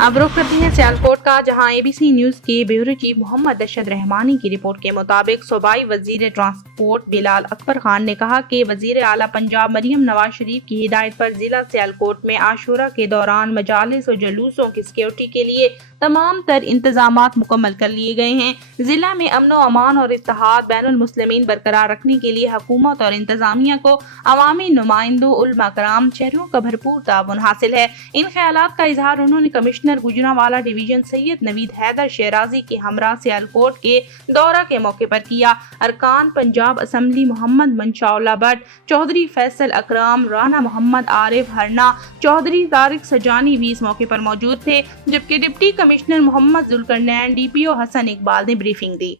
अब रुख करते हैं सियालकोट का, जहां एबीसी न्यूज के ब्यूरो चीफ मोहम्मद अरशद रहमानी की रिपोर्ट के मुताबिक सूबाई वजीर ट्रांसपोर्ट बिलाल अकबर खान ने कहा कि वजीर आला पंजाब मरियम नवाज शरीफ की हिदायत पर जिला सियालकोट में आशूरा के दौरान मजालिस और जुलूसों की सिक्योरिटी के लिए तमाम तर इंतजामात मुकम्मल कर लिए गए हैं। जिला में अमन व अमान और इत्तेहाद बैनुल मुस्लिमीन बरकरार रखने के लिए हुकूमत और इंतजामिया को अवामी नुमाइंदों उलमा कराम शहरियों का भरपूर ताउन हासिल है। इन ख्यालात का इजहार उन्होंने कमिश्नर गुजरांवाला डिवीजन सैयद नवीद हैदर शेराजी के हमरा सियालकोट के दौरा के मौके पर किया। अरकान पंजाब असम्बली मोहम्मद मंशाउल्लाह भट्ट, चौधरी फैसल अकराम, राना मोहम्मद आरिफ हरना, चौधरी तारिक सजानी भी इस मौके पर मौजूद थे, जबकि deputy commissioner Mohammad Zulqarnain, DPO Hasan Iqbal ने ब्रीफिंग दी।